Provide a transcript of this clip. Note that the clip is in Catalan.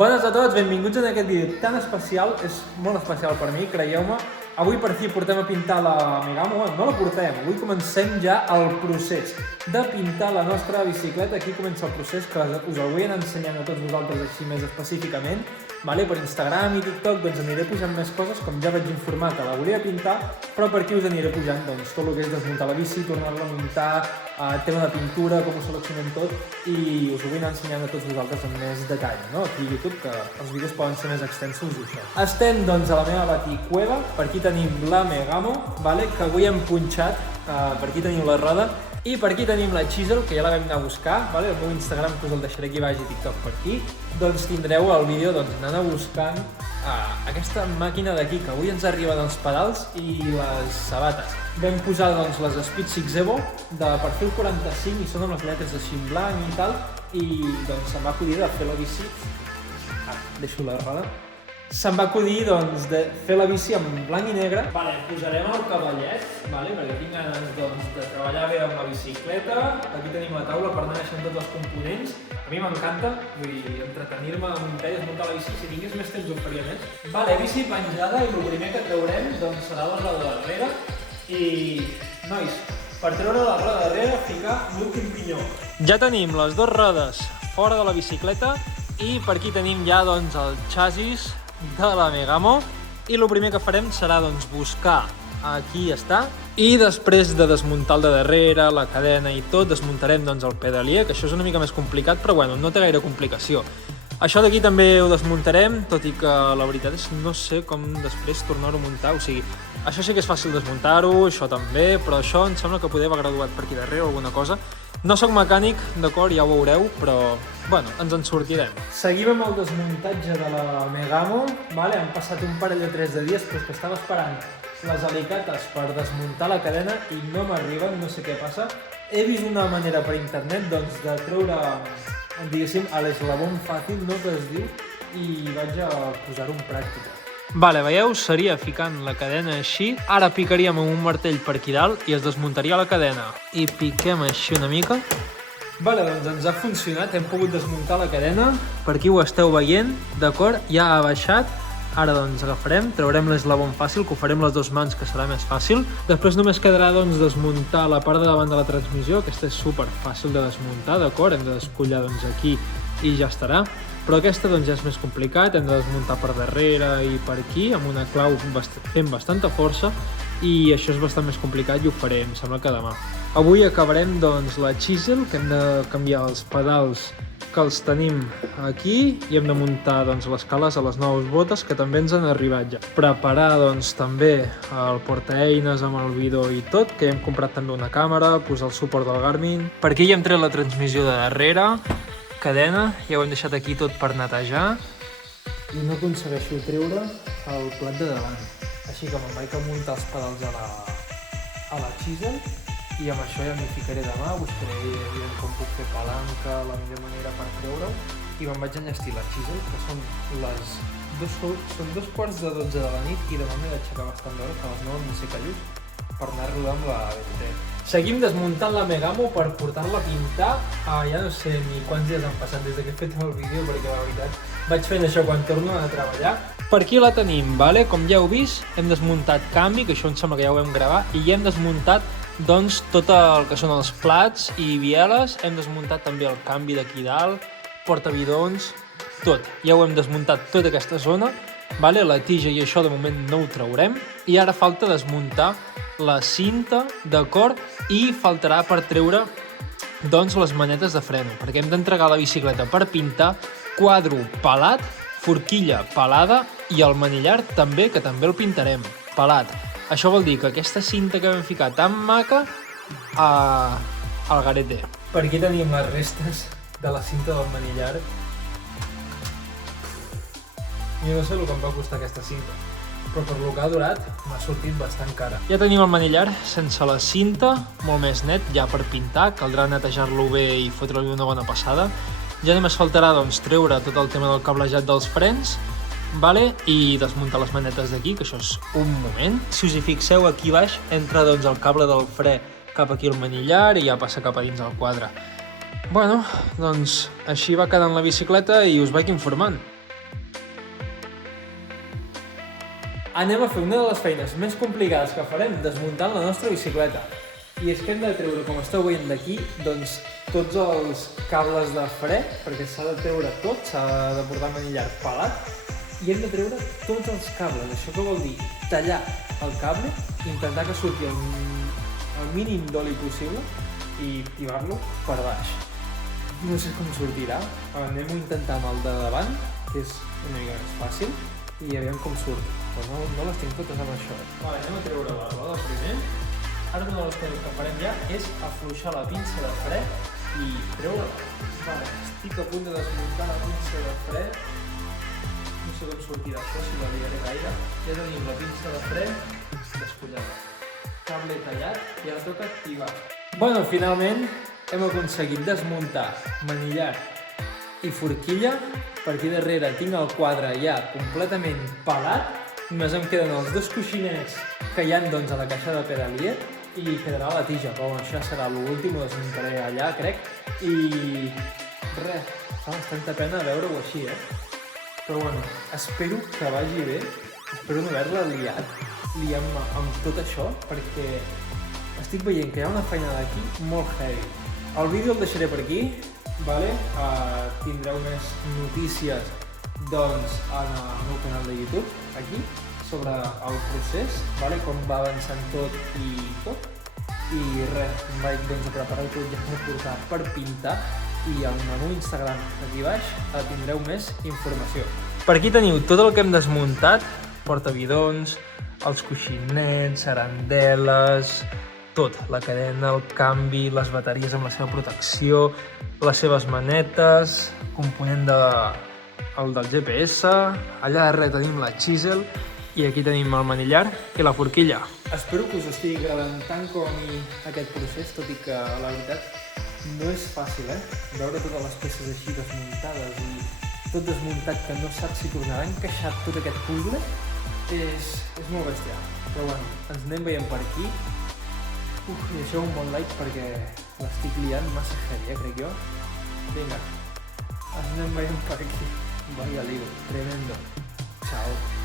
Bones a tots, benvinguts en aquest vídeo tan especial, és molt especial per mi, creieu-me. Avui per fi portem a pintar la Megamo, no la portem, avui comencem ja el procés de pintar la nostra bicicleta. Aquí comença el procés que us el vull anar ensenyant a tots vosaltres així més específicament. Per Instagram i TikTok doncs aniré pujant més coses, com ja vaig informar que la volia pintar, però per aquí us aniré pujant doncs, tot el que és desmuntar la bici, tornar-la a muntar, tema de pintura, com ho seleccionem tot, i us ho vull anar ensenyant a tots vosaltres amb més detall, no? Aquí a YouTube, que els vídeos poden ser més extensos i això. Estem doncs a la meva baticueva, per aquí tenim la Megamo, que avui hem punxat, per aquí tenim la roda, i per aquí tenim la Chisel, que ja la vam anar a buscar, el meu Instagram que us el deixaré aquí baix i TikTok per aquí, doncs tindreu el vídeo anant a buscant aquesta màquina d'aquí, que avui ens arriben els pedals i les sabates. Vam posar doncs les Speed 6 Evo de perfil 45 i són amb les lletres així en blanc i tal, i doncs se'm va acudir de fer la bici, deixo la roda, se'm va acudir doncs, de fer la bici en blanc i negre. Posarem el cavallet, perquè tinc ganes doncs, de treballar bé amb la bicicleta. Aquí tenim la taula per anar deixant tots els components. A mi m'encanta, vull dir, entretenir-me a muntar i desmuntar la bici. Si tingués més temps ho faria més. Bici penjada, i el primer que traurem doncs, serà la roda de darrere. I, nois, per treure la roda de darrere, ficar l'últim pinyó. Ja tenim les dues rodes fora de la bicicleta i per aquí tenim ja doncs, el xassis de la Megamo, i el primer que farem serà doncs, buscar, aquí està, i després de desmuntar el de darrere, la cadena i tot, desmuntarem doncs, el pedalier, que això és una mica més complicat, però bueno, no té gaire complicació. Això d'aquí també ho desmuntarem, tot i que la veritat és que no sé com després tornar-ho a muntar, o sigui, això sí que és fàcil desmuntar-ho, això també, però això em sembla que podem haver graduat per aquí darrere o alguna cosa. No soc mecànic, d'acord, ja ho veureu, però, bueno, ens en sortirem. Seguim amb el desmuntatge de la Megamo, han passat un parell o tres de dies, però és que estava esperant les alicates per desmuntar la cadena i no m'arriben, no sé què passa. He vist una manera per internet, doncs, de treure, diguéssim, a l'eslabón fàcil, no que es diu, i vaig a posar-ho en pràctica. Veieu? Seria ficant la cadena així. Ara picaríem amb un martell per aquí dalt i es desmuntaria la cadena. I piquem així una mica. Doncs ens ha funcionat, hem pogut desmuntar la cadena. Per aquí ho esteu veient, d'acord? Ja ha baixat. Ara doncs agafarem, traurem l'eslabón fàcil, que ho farem les dues mans, que serà més fàcil. Després només quedarà doncs desmuntar la part de davant de la transmissió. Aquesta és super fàcil de desmuntar, d'acord? Hem de descollar doncs aquí i ja estarà. Però aquesta doncs ja és més complicat, hem de desmuntar per darrere i per aquí, amb una clau fent bastanta força, i això és bastant més complicat i ho faré, em sembla que demà. Avui acabarem doncs la Chisel, que hem de canviar els pedals que els tenim aquí, i hem de muntar doncs, les cales a les noves botes, que també ens han arribat ja. Preparar doncs també el portaeines amb el bidó i tot, que hem comprat també una càmera, posar el suport del Garmin. Per aquí ja hem tret la transmissió de darrere, cadena, ja ho hem deixat aquí tot per netejar, i no aconsegueixo treure el plat de davant. Així que me'n vaig a muntar els pedals a la Chisel, i amb això ja m'hi ficaré demà, buscaré com puc fer palanca, la millor manera per treure-ho, i me'n vaig enllestir la Chisel, que són 2:45 de la nit, i demà m'he d'aixecar bastant d'hora, que a les 9 no sé què lluç, per anar a rodar amb la BT. Seguim desmuntant la Megamo per portar-la a pintar. Ja no sé ni quants dies han passat des que he fet el vídeo, perquè la veritat vaig fent això quan torno a treballar. Per aquí la tenim, com ja heu vist, hem desmuntat canvi, que això em sembla que ja ho vam gravar, i hem desmuntat doncs, tot el que són els plats i bieles, hem desmuntat també el canvi d'aquí dalt, portabidons, tot. Ja ho hem desmuntat tota aquesta zona, la tija i això de moment no ho traurem, i ara falta desmuntar la cinta, d'acord? I faltarà per treure doncs, les manetes de freno, perquè hem d'entregar la bicicleta per pintar, quadro pelat, forquilla pelada i el manillar també, que també el pintarem pelat. Això vol dir que aquesta cinta que vam ficar tan maca al garete. Per aquí tenim les restes de la cinta del manillar. Jo no sé el que em va costar aquesta cinta, però per lo que ha durat m'ha sortit bastant cara. Ja tenim el manillar sense la cinta, molt més net, ja per pintar, caldrà netejar-lo bé i fotre-li una bona passada. Ja només faltarà doncs, treure tot el tema del cablejat dels frens, i desmuntar les manetes d'aquí, que això és un moment. Si us hi fixeu, aquí baix entra doncs, el cable del fre cap aquí al manillar i ja passa cap a dins del quadre. Doncs així va quedant la bicicleta i us vaig informant. Anem a fer una de les feines més complicades que farem, desmuntant la nostra bicicleta. I és que hem de treure, com esteu veient d'aquí, doncs tots els cables de fre, perquè s'ha de treure tot, s'ha de portar manillar pelat, i hem de treure tots els cables. Això què vol dir? Tallar el cable, intentar que surti el mínim d'oli possible i tibar-lo per baix. No sé com sortirà, anem-ho a intentar amb el de davant, que és una mica més fàcil, i aviam com surt. Però no les tinc totes amb això. Vale, anem a treure la roda primer. Ara una de les coses que farem ja és afluixar la pinça de fre i treure-la. Vale, estic a punt de desmuntar la pinça de fre. No sé com sortirà això, si la liaré gaire. Ja tenim la pinça de fre despullada. Cable tallat i ara toca activar. Bueno, finalment hem aconseguit desmuntar manillar i forquilla. Per aquí darrere tinc el quadre ja completament pelat. Només em queden els dos coixinets que hi ha doncs, a la caixa de pedalier i quedarà la tija, però bueno, això serà l'últim, ho desmuntaré allà, crec. I res, fa bastanta pena veure-ho així, Però bueno, espero que vagi bé, espero no haver-la liat amb tot això, perquè estic veient que hi ha una feina d'aquí molt heavy. El vídeo el deixaré per aquí, vale? Tindreu més notícies doncs, en el meu canal de YouTube, aquí, sobre el procés, vale? Com va avançant tot i tot. I res, em vaig doncs, a preparar tot ja per portar per pintar i al menú Instagram aquí baix tindreu més informació. Per aquí teniu tot el que hem desmuntat, portavidons, els coixinets, arandeles, tot, la cadena, el canvi, les bateries amb la seva protecció, les seves manetes, component del GPS, allà darrere tenim la chisel i aquí tenim el manillar i la forquilla. Espero que us estigui agradant tant com a mi aquest procés, tot i que la veritat no és fàcil, veure totes les peces així desmuntades i tot desmuntat que no saps si tornarà a encaixar tot aquest puzzle és molt bestial. Però bueno, ens anem veient per aquí. Deixeu un bon like perquè l'estic liant massa heavy, crec jo. Vinga, ens anem veient per aquí. Vaya lío, tremendo. Chao.